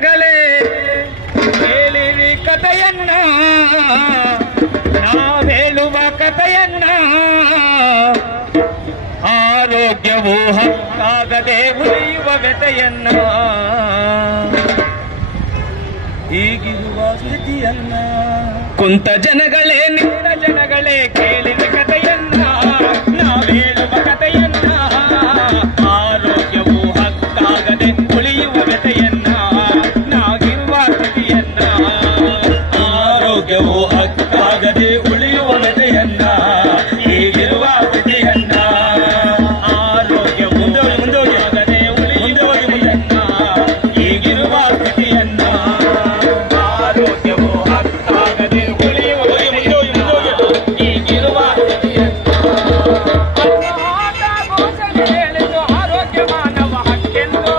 ಜನಗಳೇ ಕೇಳಿರಿ ಕಥೆಯನ್ನ, ನಾವೇಳುವ ಕಥೆಯನ್ನ. ಆರೋಗ್ಯವು ಹಕ್ಕಾಗದೆ ಉಳಿಯುವ ವ್ಯಥೆಯನ್ನ, ಈಗಿರುವ ಸ್ಥಿತಿಯನ್ನ. ಕುಂತ ಜನಗಳೇ ನಿಂತ ಜನಗಳೇ ಕೇಳಿರಿ ಕಥೆಯನ್ನ, ನಾವೇಳುವ ಕಥೆಯನ್ನ. ಆರೋಗ್ಯವು ಹಕ್ಕಾಗದೆ ಉಳಿಯುವ ವ್ಯಥೆಯನ್ನ, ನಾಗಿರುವ ಸ್ಥಿತಿಯನ್ನ. ಆರೋಗ್ಯವು ಹಕ್ಕಾಗದೆ ಉಳಿಯುವ ವ್ಯಥೆಯನ್ನ, ಈಗಿರುವ ಸ್ಥಿತಿಯನ್ನ. ಆರೋಗ್ಯವು ಹಕ್ಕಾಗದೆ ಉಳಿಯುವ ವ್ಯಥೆಯನ್ನ, ಈಗಿರುವ ಸ್ಥಿತಿಯನ್ನ. ಆರೋಗ್ಯವು ಹಕ್ಕಾಗದೆ ಉಳಿಯುವ ವ್ಯಥೆಯನ್ನ, ಈಗಿರುವ ಸ್ಥಿತಿಯನ್ನ. ಘೋಷಣೆ ಹೇಳಿತು ಆರೋಗ್ಯ ಮಾನವ ಹಕ್ಕೆಂದು,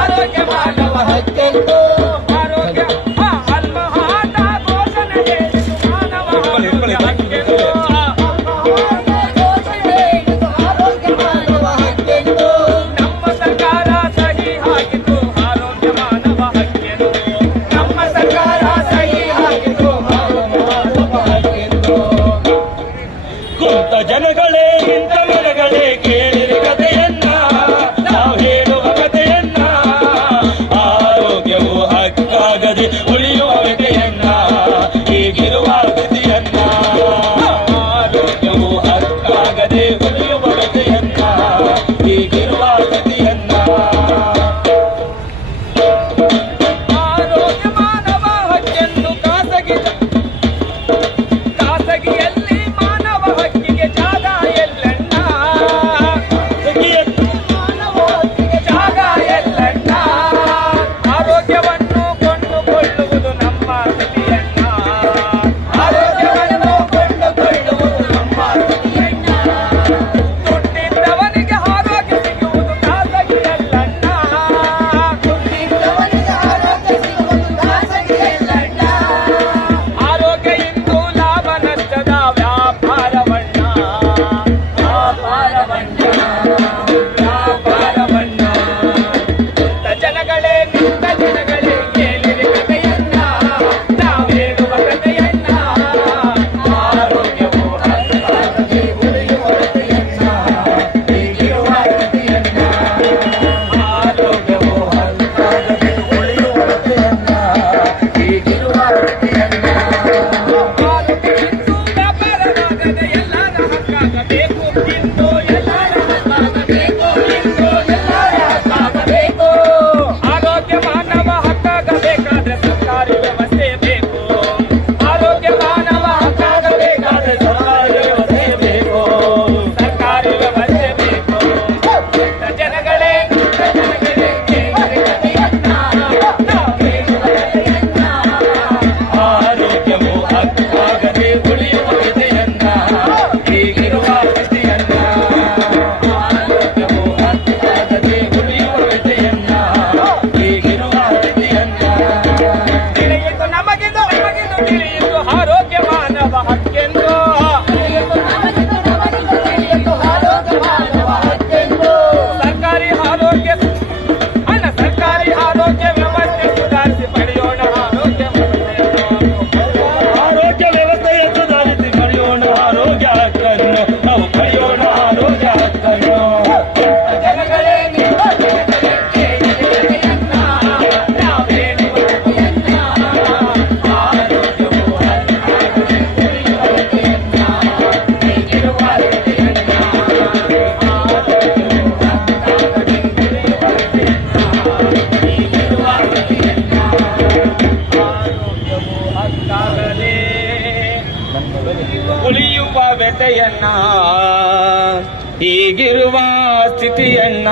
ಆರೋಗ್ಯ ಮಾನವ ಹಕ್ಕೆಂದು. ಆರೋಗ್ಯ ಅಲ್ಮಹಾಟ ಘೋಷಣೆ ಹೇಳಿತು ಮಾನವ ಹಕ್ಕೆಂದು. ನಮ್ಮ ಸರ್ಕಾರ ಸಹಿ ಹಾಕಿತು ಆರೋಗ್ಯ ಮಾನವ ಹಕ್ಕೆಂದು. ನಮ್ಮ ಸರ್ಕಾರ ಸಹಿ ಹಾಕಿತು ಆರೋಗ್ಯ ಮಾನವ ಹಕ್ಕೆಂದು. ಕುಂತ ಜನಗಳೇ ಇಂಥ ಮನಗಳೇ ಕೇಳಿರಿ ಕಥೆಯನ್ನ, ನಾವು ಹೇಳುವ ಕಥೆಯನ್ನ. ಆರೋಗ್ಯವು ಹಕ್ಕಾಗದೆ ಉಳಿಯುವ ವ್ಯಥೆಯನ್ನ, ಈಗಿರುವ ಸ್ಥಿತಿಯನ್ನ. ಆರೋಗ್ಯವು ಹಕ್ಕಾಗದೆ ಉಳಿಯುವ ವ್ಯಥೆಯನ್ನ, ಈಗಿರುವ ಸ್ಥಿತಿಯನ್ನ. ಆರೋಗ್ಯ ಮಾನವ ಹಕ್ಕೆಂದು ಖಾಸಗಿಯಲ್ಲಿ ಮಾನವ ಹಕ್ಕಿಗೆ ಜಾಗ ಎಲ್ಲಣ್ಣ, ಜಾಗ ಎಲ್ಲಣ್ಣ. ಆರೋಗ್ಯವನ್ನು ಕೊಂಡುಕೊಳ್ಳುವುದು ನಮ್ಮ ಸ್ಥಿತಿಯನ್ನ, ಆರೋಗ್ಯವನ್ನು ಕೊಂಡುಕೊಳ್ಳುವುದು ನಮ್ಮ ಸ್ಥಿತಿಯನ್ನ. ದುಡ್ಡಿದ್ದವನಿಗೆ ಆರೋಗ್ಯ ಸಿಗುವುದು ಖಾಸಗಿಯಲ್ಲಣ್ಣ, ದುಡ್ಡಿದ್ದವನಿಗೆ ಆರೋಗ್ಯ ಸಿಗುವುದು ಖಾಸಗಿಯಲ್ಲಣ್ಣ. ಆರೋಗ್ಯ ಇಂದು ಲಾಭ ನಷ್ಟದ ವ್ಯಾಪಾರವಣ್ಣ, ವ್ಯಾಪಾರವಣ್ಣ, ವ್ಯಾಪಾರವಣ್ಣ. ನಿಂತ ಜನಗಳೇ ನಿಂತ ಜನಗಳೇ ಕೇಳಿರಿ ಕಥೆಯನ್ನ, ನಾವೇಳುವ ಕಥೆಯನ್ನ. ಆರೋಗ್ಯವು ಹಕ್ಕಾಗದೆ ಉಳಿಯುವ ವ್ಯಥೆಯನ್ನ, ಈಗಿರುವ ಸ್ಥಿತಿಯನ್ನ. ಆರೋಗ್ಯವು ಹಕ್ಕಾಗದೆ ಉಳಿಯುವ ವ್ಯಥೆಯನ್ನ, ಈಗಿರುವ ಸ್ಥಿತಿಯನ್ನ. ಇಂದು ವ್ಯಾಪಾರವಾಗದೆ ಎಲ್ಲರ ಹಕ್ಕಾಗಬೇಕು, ಇಂದು ಎಲ್ಲರ ಹಕ್ಕಾಗಬೇಕು, ಇಂದು ಎಲ್ಲರ ಹಕ್ಕಾಗಬೇಕು. ಆರೋಗ್ಯ ಮಾನವ ಹಕ್ಕಾಗಬೇಕಾದ್ರೆ ಸರ್ಕಾರಿ ವ್ಯವಸ್ಥೆ ಬೇಕು, ಆರೋಗ್ಯ ಮಾನವ ಹಕ್ಕಾಗಬೇಕಾದ್ರೆ ಸರ್ಕಾರಿ ವ್ಯವಸ್ಥೆ ಬೇಕು, ಸರ್ಕಾರಿ ವ್ಯವಸ್ಥೆ ಬೇಕು. ಇಂಥ ಜನಗಳೇ ಕೇಳಿರಿ ಕಥೆಯನ್ನ, ನಾವೇಳುವ ಕಥೆಯನ್ನ. ಆರೋಗ್ಯವು ಹಕ್ಕಾಗದೆ ಉಳಿಯುವ ವ್ಯಥೆಯನ್ನ, ಈಗಿರುವ ಸ್ಥಿತಿಯನ್ನ. ಆರೋಗ್ಯವು ಹಕ್ಕಾಗದೆ ಉಳಿಯುವ ವ್ಯಥೆಯನ್ನ, ಈಗಿರುವ ಸ್ಥಿತಿಯನ್ನ. ತಿಳಿಯಿತು ನಮಗಿದು ತಿಳಿಯಿತು ಆರೋಗ್ಯ ಮಾನವ ಹಕ್ಕೆಂದು, ಸರ್ಕಾರಿ ಆರೋಗ್ಯ ಸರ್ಕಾರಿ ಆರೋಗ್ಯ ವ್ಯವಸ್ಥೆ ಸುಧಾರಿಸಿ ಪಡೆಯೋಣ ಆರೋಗ್ಯ ಆರೋಗ್ಯ ವ್ಯವಸ್ಥೆಯ ಸುಧಾರಿಸಿ ಪಡೆಯೋಣ ಆರೋಗ್ಯ ಹಕ್ಕನ್ನು, ನಾವು ಪಡೆಯೋಣ ಆರೋಗ್ಯ ಹಕ್ಕನ್ನು. ಜನಗಳೇ ನಿಂತ ಜನಗಳೇ ಕೇಳಿರಿ ಕಥೆಯನ್ನ, ನಾವೇಳುವ ಕಥೆಯನ್ನ. ಆರೋಗ್ಯವು ಹಕ್ಕಾಗದೆ ಉಳಿಯುವ ವ್ಯಥೆಯನ್ನ, ಈಗಿರುವ ಸ್ಥಿತಿಯನ್ನ. ಆರೋಗ್ಯವು ಹಕ್ಕಾಗದೆ ಉಳಿಯುವ ವ್ಯಥೆಯನ್ನ, ಈಗಿರುವ ಸ್ಥಿತಿಯನ್ನ. ಆರೋಗ್ಯವು ಹಕ್ಕಾಗದೆ ಉಳಿಯುವ ವ್ಯಥೆಯನ್ನ, ಈಗಿರುವ ಸ್ಥಿತಿಯನ್ನ.